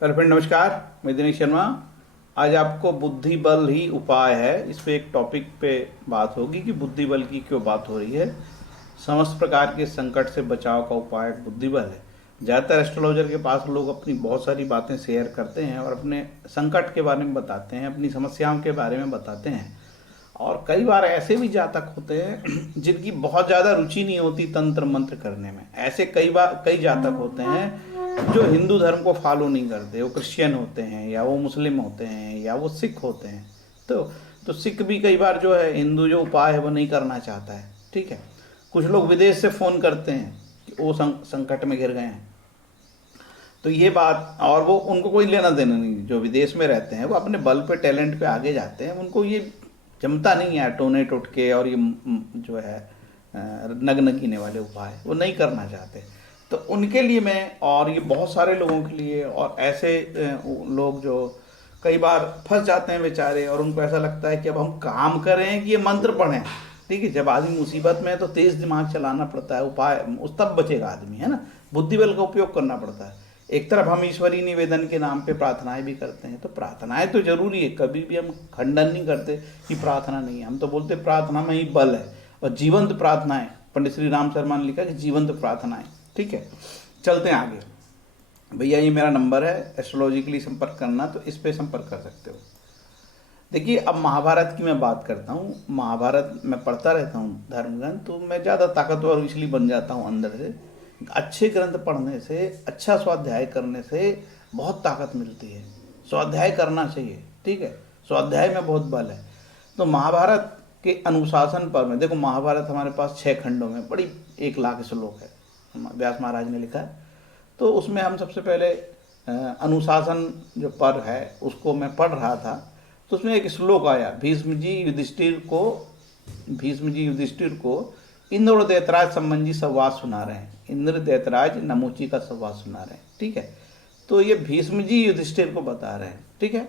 Hello friend, नमस्कार। मैं दिनेश शर्मा। आज आपको बुद्धि बल ही उपाय है, इस पे एक टॉपिक पे बात होगी कि बुद्धि बल की क्यों बात हो रही है। समस्त प्रकार के संकट से बचाव का उपाय बुद्धि बल है। ज़्यादातर एस्ट्रोलॉजर के पास लोग अपनी बहुत सारी बातें शेयर करते हैं और अपने संकट के बारे में बताते हैं, अपनी समस्याओं के बारे में बताते हैं। और कई बार ऐसे भी जातक होते हैं जिनकी बहुत ज़्यादा रुचि नहीं होती तंत्र मंत्र करने में। ऐसे कई जातक होते हैं जो हिंदू धर्म को फॉलो नहीं करते। वो क्रिश्चियन होते हैं या वो मुस्लिम होते हैं या वो सिख होते हैं। तो सिख भी कई बार जो है हिंदू जो उपाय है वो नहीं करना चाहता है। ठीक है। कुछ लोग विदेश से फ़ोन करते हैं कि वो संकट में घिर गए हैं। तो ये बात, और वो उनको कोई लेना देना नहीं। जो विदेश में रहते हैं वो अपने बल पे टैलेंट पे आगे जाते हैं। उनको ये जमता नहीं है टोने टोटके और ये जो है नग्न कीने वाले उपाय वो नहीं करना चाहते। तो उनके लिए मैं, और ये बहुत सारे लोगों के लिए, और ऐसे लोग जो कई बार फंस जाते हैं बेचारे, और उनको ऐसा लगता है कि अब हम काम करें कि ये मंत्र पढ़ें। ठीक है। जब आदमी मुसीबत में है तो तेज दिमाग चलाना पड़ता है, उपाय उस तब बचेगा आदमी, है ना। बुद्धि बल का उपयोग करना पड़ता है। एक तरफ हम ईश्वरीय निवेदन के नाम पे प्रार्थनाएं भी करते हैं, तो प्रार्थनाएं तो जरूरी है, कभी भी हम खंडन नहीं करते कि प्रार्थना नहीं है। हम तो बोलते प्रार्थना में ही बल है। और जीवंत प्रार्थनाएं, पंडित श्री राम शर्मा ने लिखा कि जीवंत प्रार्थनाएं। ठीक है। चलते हैं आगे। भैया ये मेरा नंबर है, एस्ट्रोलॉजी के लिए संपर्क करना, तो इस पे संपर्क कर सकते हो। देखिए, अब महाभारत की मैं बात करता हूँ। महाभारत मैं पढ़ता रहता हूँ धर्म ग्रंथ, तो मैं ज़्यादा ताकतवर इसलिए बन जाता हूँ अंदर से। अच्छे ग्रंथ पढ़ने से, अच्छा स्वाध्याय करने से बहुत ताकत मिलती है। स्वाध्याय करना चाहिए। ठीक है। स्वाध्याय में बहुत बल है। तो महाभारत के अनुशासन पर में देखो, महाभारत हमारे पास 6 खंडों में बड़ी 1 लाख श्लोक है, व्यास महाराज ने लिखा है। तो उसमें हम सबसे पहले अनुशासन जो पर है उसको मैं पढ़ रहा था। तो उसमें एक श्लोक आया, भीष्म जी युधिष्ठिर को इंद्र दैतराज संबंधी संवाद सुना रहे हैं। इंद्र दैतराज नमोची का संवाद सुना रहे हैं। ठीक है। तो ये भीष्म जी युधिष्ठिर को बता रहे हैं। ठीक है।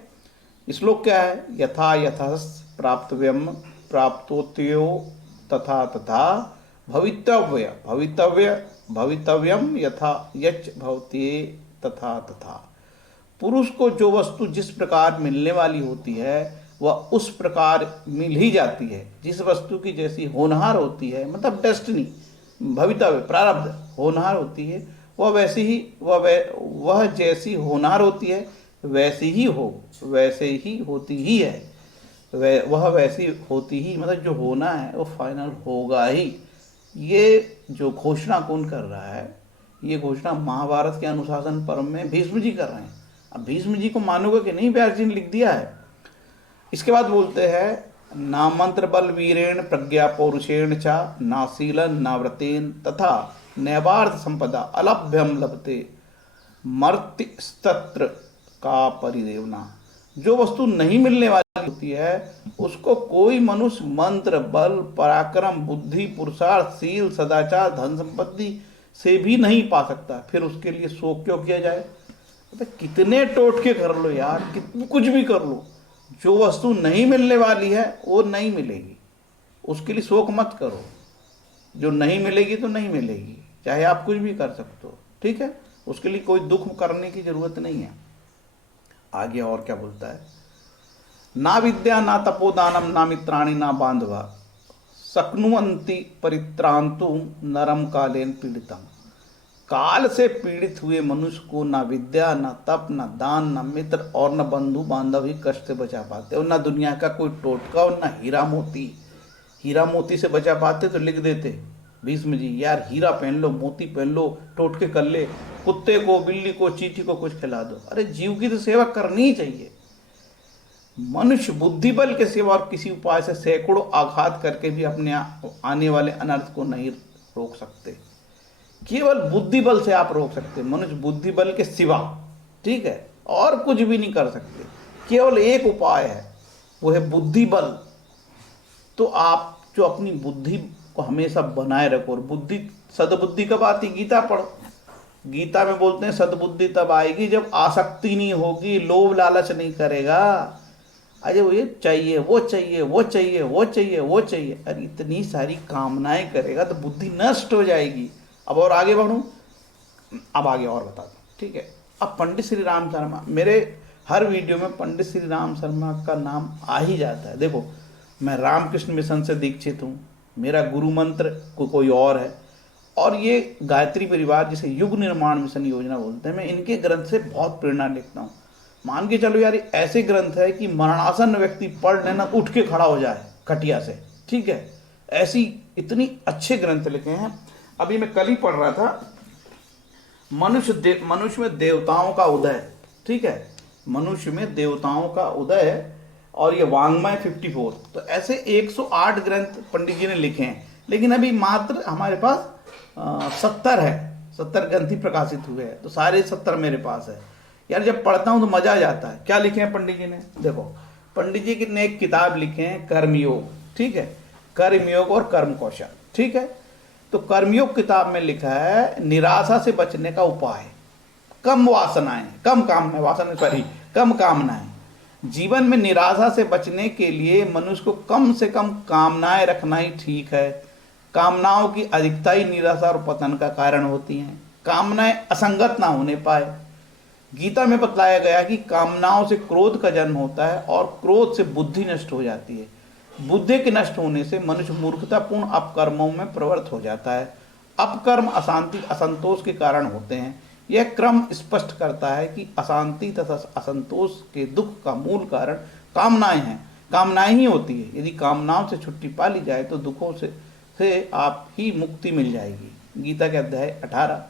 श्लोक क्या है? यथा यथस प्राप्तव्यम प्राप्तोत्यो तथा तथा भवितव्यम यथा यच भवति तथा तथा। पुरुष को जो वस्तु जिस प्रकार मिलने वाली होती है वह उस प्रकार मिल ही जाती है। जिस वस्तु की जैसी होनहार होती है, मतलब डेस्टिनी, भवितव्य, प्रारब्ध होनहार होती है, वह जैसी होनहार होती है वैसे ही होती ही है। वह वैसी होती ही, मतलब जो होना है वो फाइनल होगा ही। ये जो घोषणा कौन कर रहा है? ये घोषणा महाभारत के अनुशासन पर्व में भीष्म जी कर रहे हैं। अब भीष्म जी को मानोगे कि नहीं, व्यास जी ने लिख दिया है। इसके बाद बोलते हैं, ना मंत्र बल वीरेण प्रज्ञा पौरुषेण चा ना शीलन ना व्रतेन तथा नैवार्थ संपदा अलभ्यम लभते मर्त्य स्तत्र का परिदेवना। जो वस्तु नहीं मिलने वाली होती है उसको कोई मनुष्य मंत्र बल पराक्रम बुद्धि पुरुषार्थ शील सदाचार धन संपत्ति से भी नहीं पा सकता। फिर उसके लिए शोक क्यों किया जाए? कितने टोटके कर लो यार, कुछ भी कर लो, जो वस्तु नहीं मिलने वाली है वो नहीं मिलेगी। उसके लिए शोक मत करो। जो नहीं मिलेगी तो नहीं मिलेगी, चाहे आप कुछ भी कर सकते हो। ठीक है। उसके लिए कोई दुख करने की जरूरत नहीं है। आगे और क्या बोलता है? ना विद्या ना तपोदानम ना मित्राणि ना बांधवा शक्नुवन्ति परित्रांतु नरम कालेन पीड़ितम। काल से पीड़ित हुए मनुष्य को ना विद्या ना तप ना दान ना मित्र और न बंधु बांधव ही कष्ट से बचा पाते, और ना दुनिया का कोई टोटका और ना हीरा मोती से बचा पाते तो लिख देते भीष्म जी, यार हीरा पहन लो, मोती पहन लो, टोटके कर ले, कुत्ते को बिल्ली को चींटी को कुछ खिला दो। अरे जीव की तो सेवा करनी ही चाहिए। मनुष्य बुद्धि बल के सिवा और किसी उपाय से सैकड़ों आघात करके भी अपने आने वाले अनर्थ को नहीं रोक सकते। केवल बुद्धि बल से आप रोक सकते, मनुष्य बुद्धि बल के सिवा। ठीक है। और कुछ भी नहीं कर सकते। केवल एक उपाय है, वो है बुद्धि बल। तो आप जो अपनी बुद्धि को हमेशा बनाए रखो। और बुद्धि, सद्बुद्धि कब आती? गीता पढ़ो। गीता में बोलते हैं सद्बुद्धि तब आएगी जब आसक्ति नहीं होगी, लोभ लालच नहीं करेगा। अरे वो ये चाहिए, वो चाहिए, वो चाहिए, वो चाहिए, वो चाहिए, अरे इतनी सारी कामनाएं करेगा तो बुद्धि नष्ट हो जाएगी। अब और आगे बढ़ूं, अब आगे और बता दूं। ठीक है। अब पंडित श्री राम शर्मा, मेरे हर वीडियो में पंडित श्री राम शर्मा का नाम आ ही जाता है। देखो, मैं रामकृष्ण मिशन से दीक्षित हूँ, मेरा गुरु मंत्र कोई और है, और ये गायत्री परिवार जिसे युग निर्माण मिशन योजना बोलते हैं, मैं इनके ग्रंथ से बहुत प्रेरणा लेता हूँ। मान के चलो यार, ऐसे ग्रंथ है कि मरणासन व्यक्ति पढ़ लेना उठ के खड़ा हो जाए खटिया से, ठीक है, ऐसी इतनी अच्छे ग्रंथ लिखे हैं। अभी मैं कल ही पढ़ रहा था, मनुष्य में देवताओं का उदय, ठीक है, मनुष्य में देवताओं का उदय है, और ये वांग्मय 54। तो ऐसे 108 ग्रंथ पंडित जी ने लिखे हैं, लेकिन अभी मात्र हमारे पास 70 है, 70 ग्रंथ ही प्रकाशित हुए हैं, तो सारे 70 मेरे पास है। यार जब पढ़ता हूँ तो मजा आ जाता है। क्या लिखे हैं पंडित जी ने? देखो, पंडित जी ने एक किताब लिखे हैं कर्मयोग, ठीक है, कर्मयोग और कर्म कौशल, ठीक है। तो कर्मयोग किताब में लिखा है निराशा से बचने का उपाय, कम वासनाएं, कम कामनाएं। जीवन में निराशा से बचने के लिए मनुष्य को कम से कम कामनाएं रखना ही ठीक है। कामनाओं की अधिकता ही निराशा और पतन का कारण होती हैं। कामनाएं असंगत ना होने पाए। गीता में बतलाया गया कि कामनाओं से क्रोध का जन्म होता है और क्रोध से बुद्धि नष्ट हो जाती है। बुद्धि के नष्ट होने से मनुष्य मूर्खतापूर्ण अपकर्मों में प्रवृत्त हो जाता है। अपकर्म अशांति असंतोष के कारण होते हैं। यह क्रम स्पष्ट करता है कि अशांति तथा असंतोष के दुख का मूल कारण कामनाएं हैं, कामनाएं ही होती है। यदि कामनाओं से छुट्टी पा ली जाए तो दुखों से आप ही मुक्ति मिल जाएगी। गीता के अध्याय 18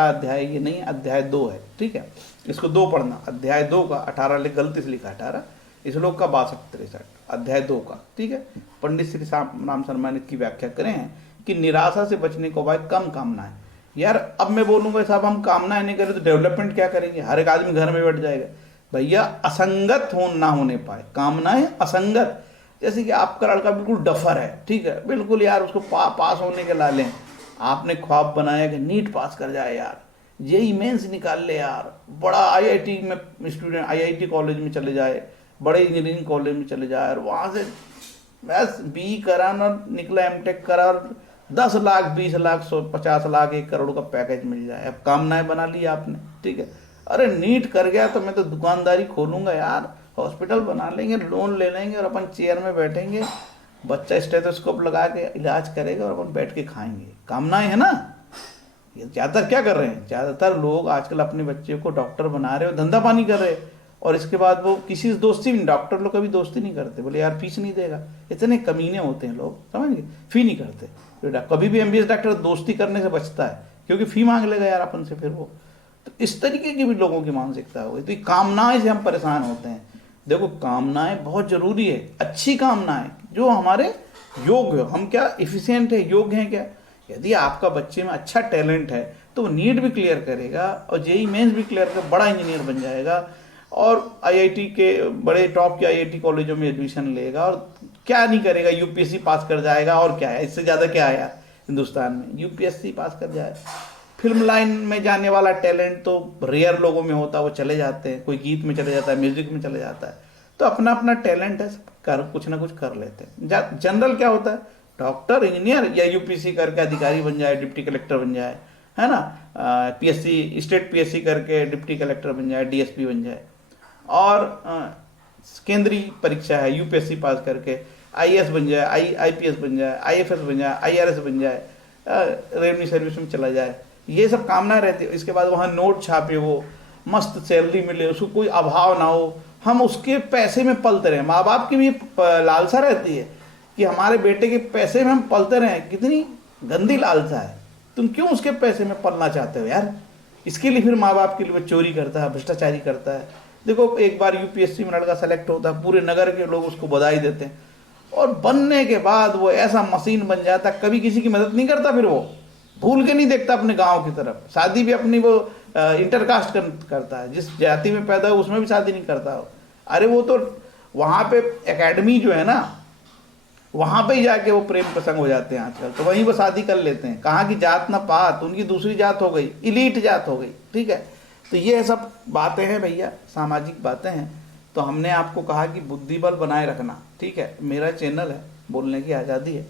अध्याय, ये नहीं, अध्याय 2 है, ठीक है, इसको 2 पढ़ना, अध्याय 2 का 18, गलती से लिखा 18, इस श्लोक का 62-63, अध्याय 2 का, ठीक है। पंडित श्री राम शर्मा ने इसकी व्याख्या करें हैं कि निराशा से बचने को भाई कम कामनाएं। यार अब मैं बोलूंगा साहब हम कामनाएं नहीं करें तो डेवलपमेंट क्या करेंगे? हर एक आदमी घर में बैठ जाएगा। भैया असंगत ना होने पाए, कामनाएं असंगत। जैसे कि आपका लड़का बिल्कुल डफर है, ठीक है, बिल्कुल यार उसको पास होने के लाले हैं। आपने ख्वाब बनाया कि नीट पास कर जाए यार, जेईई मेंस निकाल ले यार, बड़ा आईआईटी में स्टूडेंट आईआईटी कॉलेज में चले जाए, बड़े इंजीनियरिंग कॉलेज में चले जाए, और वहाँ से बस बी करा और निकला एमटेक करा और 10 लाख 20 लाख 50 लाख 1 करोड़ का पैकेज मिल जाए। अब कामनाएं बना ली आपने, ठीक है। अरे नीट कर गया तो मैं तो दुकानदारी खोलूंगा यार, हॉस्पिटल बना लेंगे, लोन ले लेंगे और अपन चेयर में बैठेंगे, बच्चा स्टेथोस्कोप लगा के इलाज करेगा और अपन बैठ के खाएंगे। कामनाएं है ना। ये ज़्यादातर क्या कर रहे हैं? ज़्यादातर लोग आजकल अपने बच्चे को डॉक्टर बना रहे हो, धंधा पानी कर रहे, और इसके बाद वो किसी से दोस्ती नहीं, डॉक्टर लोग कभी दोस्ती नहीं करते, बोले यार फीस नहीं देगा। इतने कमीने होते हैं लोग, समझ गए, फी नहीं करते। कभी भी एमबीबीएस डॉक्टर दोस्ती करने से बचता है, क्योंकि फी मांग लेगा यार अपन से फिर वो। तो इस तरीके की भी लोगों की मानसिकता हो गई। तो कामनाएं से हम परेशान होते हैं। देखो, कामनाएं बहुत जरूरी है, अच्छी कामनाएं जो हमारे योग्य हो। हम क्या इफिशियंट है, योग्य हैं क्या? यदि आपका बच्चे में अच्छा टैलेंट है तो वो नीट भी क्लियर करेगा और जेईई मेंस भी क्लियर कर बड़ा इंजीनियर बन जाएगा, और आईआईटी के बड़े टॉप के आईआईटी कॉलेजों में एडमिशन लेगा, और क्या नहीं करेगा, यूपीएससी पास कर जाएगा। और क्या है, इससे ज़्यादा क्या है यार हिंदुस्तान में, यूपीएससी पास कर जाए। फिल्म लाइन में जाने वाला टैलेंट तो रेयर लोगों में होता है, वो चले जाते हैं, कोई गीत में चले जाता है, म्यूजिक में चले जाता है। तो अपना अपना टैलेंट है, कर कुछ ना कुछ कर लेते हैं। जनरल क्या होता है, डॉक्टर, इंजीनियर, या यूपीएससी करके अधिकारी बन जाए, डिप्टी कलेक्टर बन जाए, है ना, पीएससी, स्टेट पीएससी करके डिप्टी कलेक्टर बन जाए, डीएसपी बन जाए, और केंद्रीय परीक्षा है यूपीएससी पास करके आईएएस बन जाए, आईपीएस बन जाए, आईएफएस बन जाए, आईआरएस बन जाए, रेवेन्यू सर्विस में चला जाए। ये सब कामना रहती है। इसके बाद वहाँ नोट छापे, वो मस्त सैलरी मिले, उसको कोई अभाव ना हो, हम उसके पैसे में पलते रहें। माँ बाप की भी लालसा रहती है कि हमारे बेटे के पैसे में हम पलते रहें। कितनी गंदी लालसा है। तुम क्यों उसके पैसे में पलना चाहते हो यार? इसके लिए फिर माँ बाप के लिए वो चोरी करता है, भ्रष्टाचारी करता है। देखो, एक बार यूपीएससी में लड़का सेलेक्ट होता है, पूरे नगर के लोग उसको बधाई देते हैं, और बनने के बाद वो ऐसा मशीन बन जाता है, कभी किसी की मदद नहीं करता, फिर वो भूल के नहीं देखता अपने गांव की तरफ। शादी भी अपनी वो इंटरकास्ट करता है, जिस जाति में पैदा हो उसमें भी शादी नहीं करता हो। अरे वो तो वहाँ पे एकेडमी जो है ना, वहाँ पे ही जाके वो प्रेम प्रसंग हो जाते हैं आजकल, तो वहीं वो शादी कर लेते हैं। कहाँ की जात ना पात, उनकी दूसरी जात हो गई, इलीट जात हो गई, ठीक है। तो ये सब बातें हैं भैया, सामाजिक बातें हैं। तो हमने आपको कहा कि बुद्धि बल बनाए रखना, ठीक है। मेरा चैनल है, बोलने की आज़ादी है,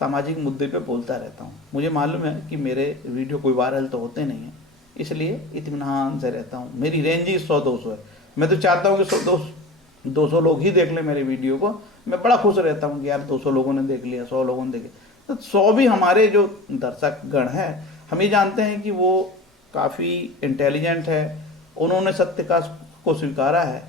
सामाजिक मुद्दे पे बोलता रहता हूँ। मुझे मालूम है कि मेरे वीडियो कोई वायरल तो होते नहीं हैं, इसलिए इत्मीनान से रहता हूँ। मेरी रेंज ही 100-200 है। मैं तो चाहता हूँ कि 200 लोग ही देख लें मेरे वीडियो को। मैं बड़ा खुश रहता हूँ कि यार 200 लोगों ने देख लिया, 100 लोगों ने देखे। तो 100 भी हमारे जो दर्शक गण है, हम ये जानते हैं कि वो काफ़ी इंटेलिजेंट है, उन्होंने सत्य का को स्वीकारा है।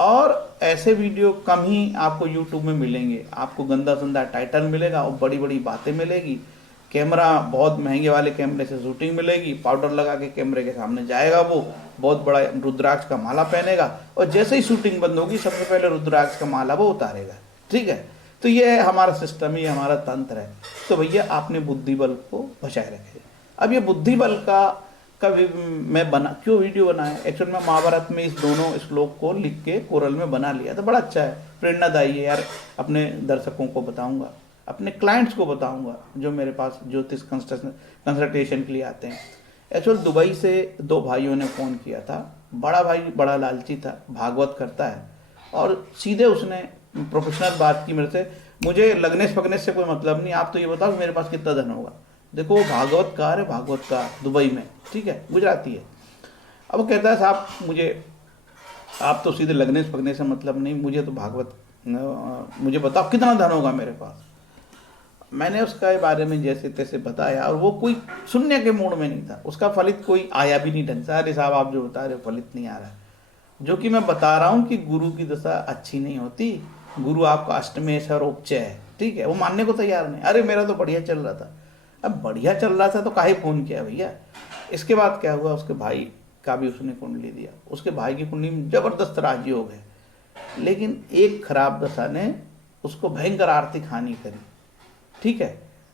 और ऐसे वीडियो कम ही आपको यूट्यूब में मिलेंगे। आपको गंदा संदा टाइटल मिलेगा और बड़ी बड़ी बातें मिलेगी। कैमरा बहुत महंगे वाले कैमरे से शूटिंग मिलेगी, पाउडर लगा के कैमरे के सामने जाएगा, वो बहुत बड़ा रुद्राक्ष का माला पहनेगा और जैसे ही शूटिंग बंद होगी सबसे पहले रुद्राक्ष का माला वो उतारेगा। ठीक है, तो ये हमारा सिस्टम ही, हमारा तंत्र है। तो भैया आपने बुद्धि बल को बचाए रखे। अब ये बुद्धि बल का मैं क्यों वीडियो बनाया, एक्चुअल में महाभारत में इस दोनों श्लोक को लिख के कोरल में बना लिया। तो बड़ा अच्छा है, प्रेरणादायी है यार। अपने दर्शकों को बताऊंगा, अपने क्लाइंट्स को बताऊंगा जो मेरे पास ज्योतिष कंसल्टेशन के लिए आते हैं। एक्चुअल दुबई से 2 भाइयों ने फ़ोन किया था। बड़ा भाई बड़ा लालची था, भागवत करता है, और सीधे उसने प्रोफेशनल बात की मेरे से, मुझे लगने पकने से कोई मतलब नहीं, आप तो ये बताओ मेरे पास कितना धन होगा। देखो वो भागवतकार है, भागवतकार दुबई में, ठीक है, गुजराती है। अब वो कहता है साहब मुझे आप तो सीधे लगने पकने से मतलब नहीं, मुझे तो भागवत, मुझे बताओ कितना धन होगा मेरे पास। मैंने उसका बारे में जैसे तैसे बताया और वो कोई सुनने के मूड में नहीं था। उसका फलित कोई आया भी नहीं ढंग से। अरे साहब आप जो बता रहे हो फलित नहीं आ रहा है। जो कि मैं बता रहा हूँ कि गुरु की दशा अच्छी नहीं होती, गुरु आपका अष्टमेश और उपचय है, ठीक है। वो मानने को तैयार नहीं। अरे मेरा तो बढ़िया चल रहा था। अब बढ़िया चल रहा था तो काहे फोन किया भैया। इसके बाद क्या हुआ, उसके भाई का भी उसने कुंडली दिया। उसके भाई की कुंडली में जबरदस्त राजयोग है, लेकिन एक खराब दशा ने उसको भयंकर आर्थिक हानि करी, ठीक है।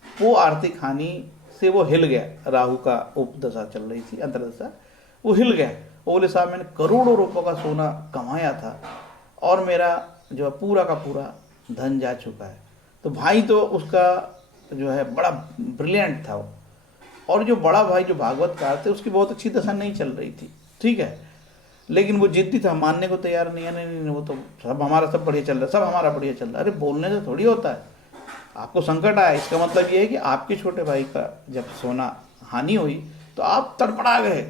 वो आर्थिक हानि से वो हिल गया। राहु का उपदशा चल रही थी, अंतरदशा, वो हिल गया। वो बोले साहब मैंने करोड़ों रुपयों का सोना कमाया था और मेरा जो है पूरा का पूरा धन जा चुका है। तो भाई तो उसका जो है बड़ा ब्रिलियंट था वो, और जो बड़ा भाई जो भागवतकार थे उसकी बहुत अच्छी दशा नहीं चल रही थी, ठीक है। लेकिन वो जिद्दी था, मानने को तैयार नहीं है। नहीं, वो तो सब हमारा सब बढ़िया चल रहा है, सब हमारा बढ़िया चल रहा है। अरे बोलने से थोड़ी होता है। आपको संकट आया, इसका मतलब ये है कि आपके छोटे भाई का जब सोना हानि हुई तो आप तड़पड़ा गए,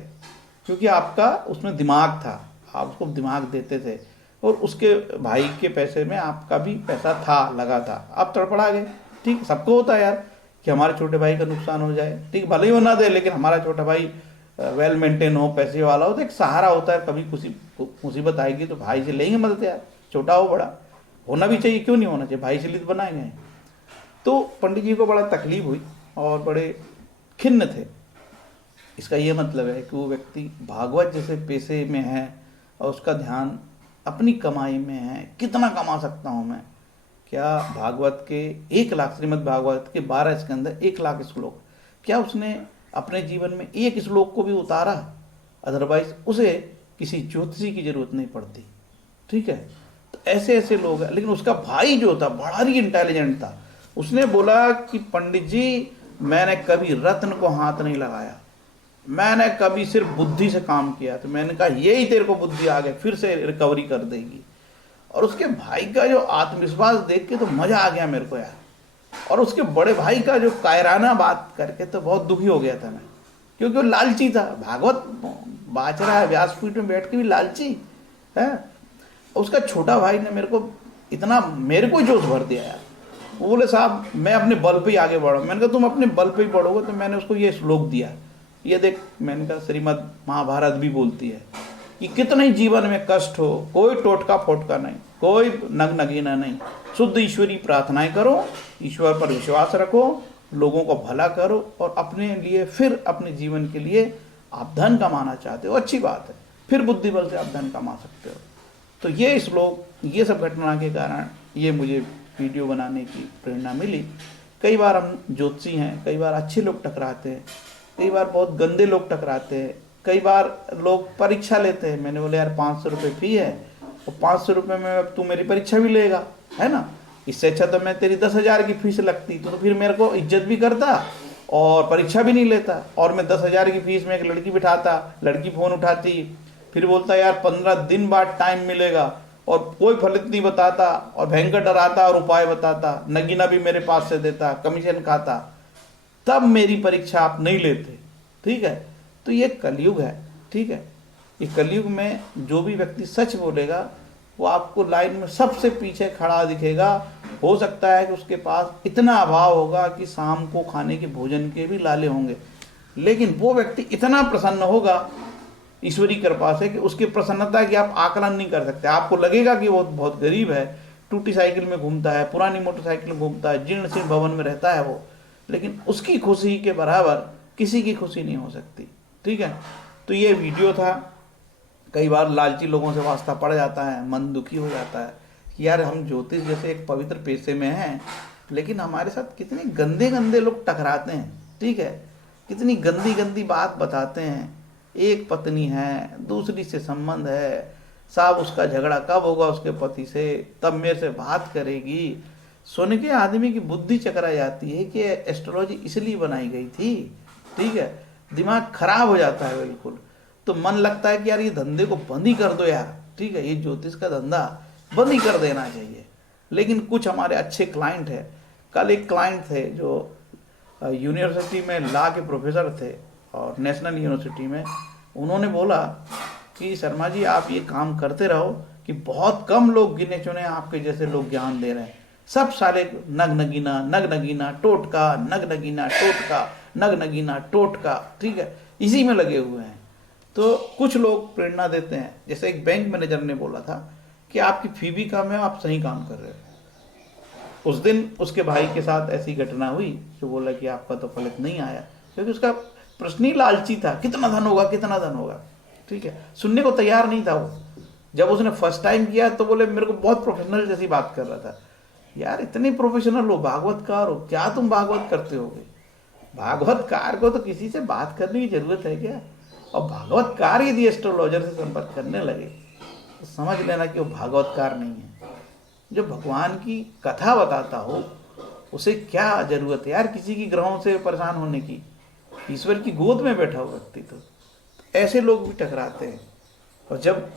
क्योंकि आपका उसमें दिमाग था, आप उसको दिमाग देते थे और उसके भाई के पैसे में आपका भी पैसा था, लगा था, आप तड़पड़ा गए। ठीक, सबको होता है यार कि हमारे छोटे भाई का नुकसान हो जाए, ठीक, भले ही वो ना दे, लेकिन हमारा छोटा भाई वेल मेंटेन हो, पैसे वाला हो, तो एक सहारा होता है। कभी कुछ मुसीबत आएगी तो भाई से लेंगे मदद यार, छोटा हो बड़ा, होना भी चाहिए, क्यों नहीं होना चाहिए, भाई से लिए तो बनाए गए। तो पंडित जी को बड़ा तकलीफ हुई और बड़े खिन्न थे। इसका ये मतलब है कि वो व्यक्ति भागवत जैसे पेशे में है और उसका ध्यान अपनी कमाई में है, कितना कमा सकता हूँ मैं। क्या भागवत के 1 लाख, श्रीमद् भागवत के 12 स्कंद, 1 लाख श्लोक, क्या उसने अपने जीवन में एक श्लोक को भी उतारा? अदरवाइज उसे किसी ज्योतिषी की जरूरत नहीं पड़ती, ठीक है। तो ऐसे ऐसे लोग हैं। लेकिन उसका भाई जो था बड़ा ही इंटेलिजेंट था। उसने बोला कि पंडित जी मैंने कभी रत्न को हाथ नहीं लगाया, मैंने कभी सिर्फ बुद्धि से काम किया। तो मैंने कहा यही तेरे को बुद्धि आ गया, फिर से रिकवरी कर देगी। और उसके भाई का जो आत्मविश्वास देख के तो मजा आ गया मेरे को यार। और उसके बड़े भाई का जो कायराना बात करके तो बहुत दुखी हो गया था मैं, क्योंकि वो लालची था। भागवत बाच रहा है व्यासपीठ में बैठ के भी लालची है। उसका छोटा भाई ने मेरे को इतना, मेरे को जोश भर दिया यार। वो बोले साहब मैं अपने बल पे ही आगे बढ़ा। मैंने कहा तुम अपने बल पे ही बढ़ोगे। तो मैंने उसको ये श्लोक दिया, ये देख। मैंने कहा श्रीमद् महाभारत भी बोलती है कि कितने ही जीवन में कष्ट हो, कोई टोटका फोटका नहीं, कोई नग नगीना नहीं, शुद्ध ईश्वरी प्रार्थनाएं करो, ईश्वर पर विश्वास रखो, लोगों को भला करो, और अपने लिए फिर अपने जीवन के लिए आप धन कमाना चाहते हो, अच्छी बात है, फिर बुद्धि बल से आप धन कमा सकते हो। तो ये श्लोक, ये सब घटना के कारण ये मुझे वीडियो बनाने की प्रेरणा मिली। कई बार हम ज्योतिषी हैं, कई बार अच्छे लोग टकराते हैं, कई बार बहुत गंदे लोग टकराते हैं, कई बार लोग परीक्षा लेते हैं। मैंने बोले यार 500 रुपये फी है और 500 रुपये में अब तू मेरी परीक्षा भी लेगा, है ना। इससे अच्छा तो मैं तेरी 10,000 की फीस लगती, तो फिर मेरे को इज्जत भी करता और परीक्षा भी नहीं लेता। और मैं 10,000 की फीस में एक लड़की बिठाता, लड़की फ़ोन उठाती, फिर बोलता यार 15 दिन बाद टाइम मिलेगा, और कोई फलित नहीं बताता और भयंकर डराता और उपाय बताता, नगीना भी मेरे पास से देता, कमीशन खाता। तब मेरी परीक्षा आप नहीं लेते, ठीक है। तो ये कलयुग है, ठीक है। ये कलयुग में जो भी व्यक्ति सच बोलेगा वो आपको लाइन में सबसे पीछे खड़ा दिखेगा। हो सकता है कि उसके पास इतना अभाव होगा कि शाम को खाने के भोजन के भी लाले होंगे, लेकिन वो व्यक्ति इतना प्रसन्न होगा ईश्वरी कृपा से कि उसकी प्रसन्नता की आप आकलन नहीं कर सकते। आपको लगेगा कि वो बहुत गरीब है, टूटी साइकिल में घूमता है, पुरानी मोटरसाइकिल में घूमता है, जीर्ण शीर्ण भवन में रहता है वो, लेकिन उसकी खुशी के बराबर किसी की खुशी नहीं हो सकती, ठीक है। तो ये वीडियो था। कई बार लालची लोगों से वास्ता पड़ जाता है, मन दुखी हो जाता है कि यार हम ज्योतिष जैसे एक पवित्र पेशे में हैं, लेकिन हमारे साथ कितने गंदे गंदे लोग टकराते हैं, ठीक है। कितनी गंदी गंदी बात बताते हैं। एक पत्नी है, दूसरी से संबंध है, साहब उसका झगड़ा कब होगा उसके पति से, तब मेरे से बात करेगी। सुन के आदमी की बुद्धि चकरा जाती है कि एस्ट्रोलॉजी इसलिए बनाई गई थी, ठीक है। दिमाग खराब हो जाता है बिल्कुल। तो मन लगता है कि यार ये धंधे को बंद ही कर दो यार, ठीक है, ये ज्योतिष का धंधा बंद ही कर देना चाहिए। लेकिन कुछ हमारे अच्छे क्लाइंट है। कल एक क्लाइंट थे जो यूनिवर्सिटी में लॉ के प्रोफेसर थे और नेशनल यूनिवर्सिटी में, उन्होंने बोला कि शर्मा जी आप ये काम करते रहो कि बहुत कम लोग गिने चुने आपके जैसे लोग ज्ञान दे रहे हैं। सब सारे नग नगीना टोटका, नग नगीना टोटका, नग नगीना टोटका, ठीक है, इसी में लगे हुए हैं। तो कुछ लोग प्रेरणा देते हैं। जैसे एक बैंक मैनेजर ने बोला था कि आपकी फी भी कम है, आप सही काम कर रहे हो। उस दिन उसके भाई के साथ ऐसी घटना हुई जो बोला कि आपका तो फलित नहीं आया, क्योंकि उसका प्रश्न ही लालची था, कितना धन होगा, कितना धन होगा, ठीक है। सुनने को तैयार नहीं था वो। जब उसने फर्स्ट टाइम किया तो बोले मेरे को बहुत प्रोफेशनल जैसी बात कर रहा था। यार इतने प्रोफेशनल हो, भागवतकार हो, क्या तुम भागवत करते होगे? भागवतकार को तो किसी से बात करने की जरूरत है क्या? और भागवतकार यदि एस्ट्रोलॉजर से संपर्क करने लगे तो समझ लेना कि वो भागवतकार नहीं है। जो भगवान की कथा बताता हो उसे क्या जरूरत है यार किसी की ग्रहों से परेशान होने की? ईश्वर की गोद में बैठा हुआ व्यक्ति तो ऐसे लोग भी टकराते हैं। और जब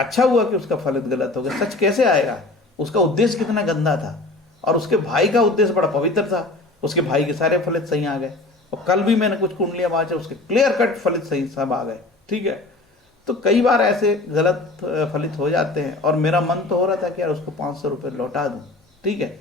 अच्छा हुआ कि उसका फलित गलत हो गया, सच कैसे आएगा? उसका उद्देश्य कितना गंदा था और उसके भाई का उद्देश्य बड़ा पवित्र था, उसके भाई के सारे फलित सही आ गए। और कल भी मैंने कुछ कुंडलियां बांचे, उसके क्लियर कट फलित सही सब आ गए, ठीक है। तो कई बार ऐसे गलत फलित हो जाते हैं और मेरा मन तो हो रहा था कि यार उसको 500 रुपये लौटा दूं, ठीक है,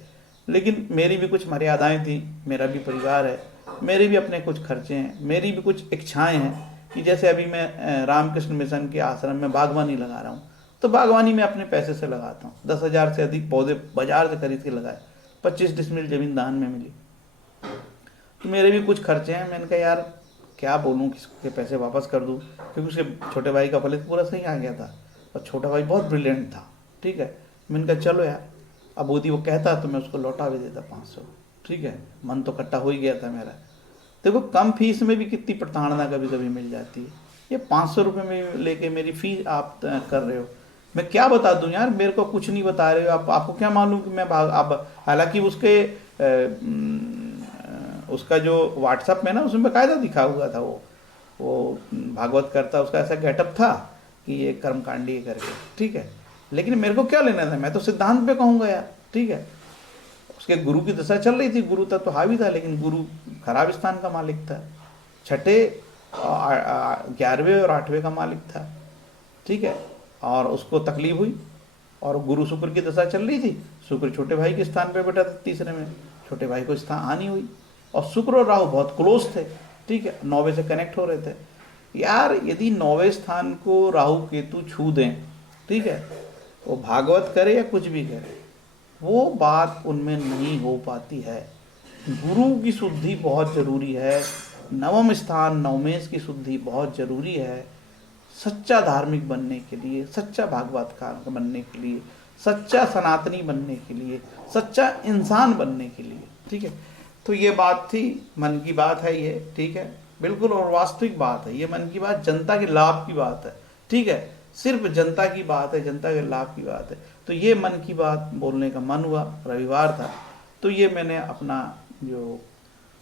लेकिन मेरी भी कुछ मर्यादाएं थी, मेरा भी परिवार है, मेरे भी अपने कुछ खर्चे हैं, मेरी भी कुछ इच्छाएं हैं कि जैसे अभी मैं रामकृष्ण मिशन के आश्रम में बागवानी लगा रहा हूँ, तो बागवानी में अपने पैसे से लगाता हूँ। 10,000 से अधिक पौधे बाजार से खरीद के लगाए, 25 डिसमिल जमीन दान में मिली। तो मेरे भी कुछ खर्चे हैं। मैंने कहा यार क्या बोलूँ, किसके पैसे वापस कर दूँ, क्योंकि उसके छोटे भाई का फलित पूरा सही आ गया था और छोटा भाई बहुत ब्रिलियंट था, ठीक है। मैंने कहा चलो यार, अब यदि वो कहता तो मैं उसको लौटा भी देता 500, ठीक है। मन तो कट्टा हो ही गया था मेरा। देखो कम फीस में भी कितनी प्रताड़ना कभी कभी मिल जाती है। ये 500 रुपये में लेके मेरी फीस आप कर रहे हो, मैं क्या बता दूं यार, मेरे को कुछ नहीं बता रहे हो आप, आपको क्या मालूम कि मैं आप, हालांकि उसका जो व्हाट्सएप में ना उसमें बाकायदा दिखा हुआ था वो भागवत करता, उसका ऐसा गेटअप था कि ये कर्मकांडी करके, ठीक है। लेकिन मेरे को क्या लेना था, मैं तो सिद्धांत पे कहूँगा यार, ठीक है। उसके गुरु की दशा चल रही थी, गुरु तत्व तो हावी था, लेकिन गुरु खराब स्थान का मालिक था, छठे 11वें और 8वें का मालिक था, ठीक है। और उसको तकलीफ हुई और गुरु शुक्र की दशा चल रही थी, शुक्र छोटे भाई के स्थान पे बैठा था तीसरे में, छोटे भाई को स्थान हानि हुई। और शुक्र और राहु बहुत क्लोज थे, ठीक है, 9वें से कनेक्ट हो रहे थे। यार यदि 9वें स्थान को राहु केतु छू दें, ठीक है, वो भागवत करे या कुछ भी करे, वो बात उनमें नहीं हो पाती है। गुरु की शुद्धि बहुत जरूरी है, नवम स्थान नवमेश की शुद्धि बहुत जरूरी है सच्चा धार्मिक बनने के लिए, सच्चा भागवतकार बनने के लिए, सच्चा सनातनी बनने के लिए, सच्चा इंसान बनने के लिए, ठीक है। तो ये बात थी, मन की बात है ये, ठीक है, बिल्कुल, और वास्तविक बात है ये। मन की बात जनता के लाभ की बात है, ठीक है, सिर्फ जनता की बात है, जनता के लाभ की बात है। तो ये मन की बात बोलने का मन हुआ, रविवार था, तो ये मैंने अपना जो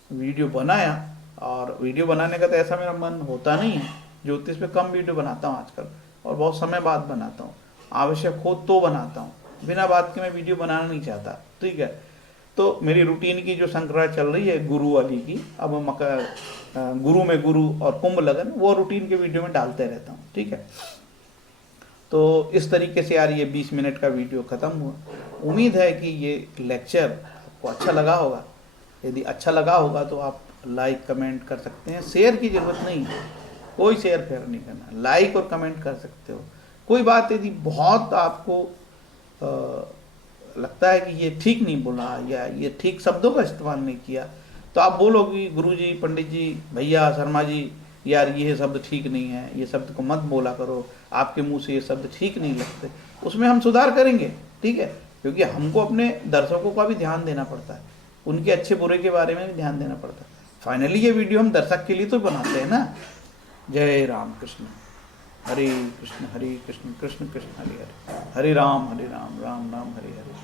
वीडियो बनाया। और वीडियो बनाने का तो ऐसा मेरा मन होता नहीं है, ज्योतिष पे कम वीडियो बनाता हूँ आजकल, और बहुत समय बाद बनाता हूँ, आवश्यक हो तो बनाता हूँ, बिना बात के मैं वीडियो बनाना नहीं चाहता, ठीक है। तो मेरी रूटीन की जो श्रृंखला चल रही है गुरु वाली की, अब गुरु में गुरु और कुंभ लगन, वो रूटीन के वीडियो में डालते रहता हूँ, ठीक है। तो इस तरीके से यार ये 20 मिनट का वीडियो ख़त्म हुआ। उम्मीद है कि ये लेक्चर आपको अच्छा लगा होगा। यदि अच्छा लगा होगा तो आप लाइक कमेंट कर सकते हैं। शेयर की ज़रूरत नहीं है, कोई शेयर फेयर नहीं करना, लाइक और कमेंट कर सकते हो। कोई बात यदि बहुत आपको लगता है कि ये ठीक नहीं बोला या ये ठीक शब्दों का इस्तेमाल नहीं किया, तो आप बोलोगे गुरुजी, पंडित जी, भैया, शर्मा जी, यार ये शब्द ठीक नहीं है, ये शब्द को मत बोला करो, आपके मुंह से ये शब्द ठीक नहीं लगते। उसमें हम सुधार करेंगे, ठीक है, क्योंकि हमको अपने दर्शकों का भी ध्यान देना पड़ता है, उनके अच्छे बुरे के बारे में भी ध्यान देना पड़ता है। फाइनली ये वीडियो हम दर्शक के लिए तो बनाते हैं ना। जय राम कृष्ण, हरे कृष्ण कृष्ण कृष्ण हरे हरे, हरे राम राम राम हरे हरे।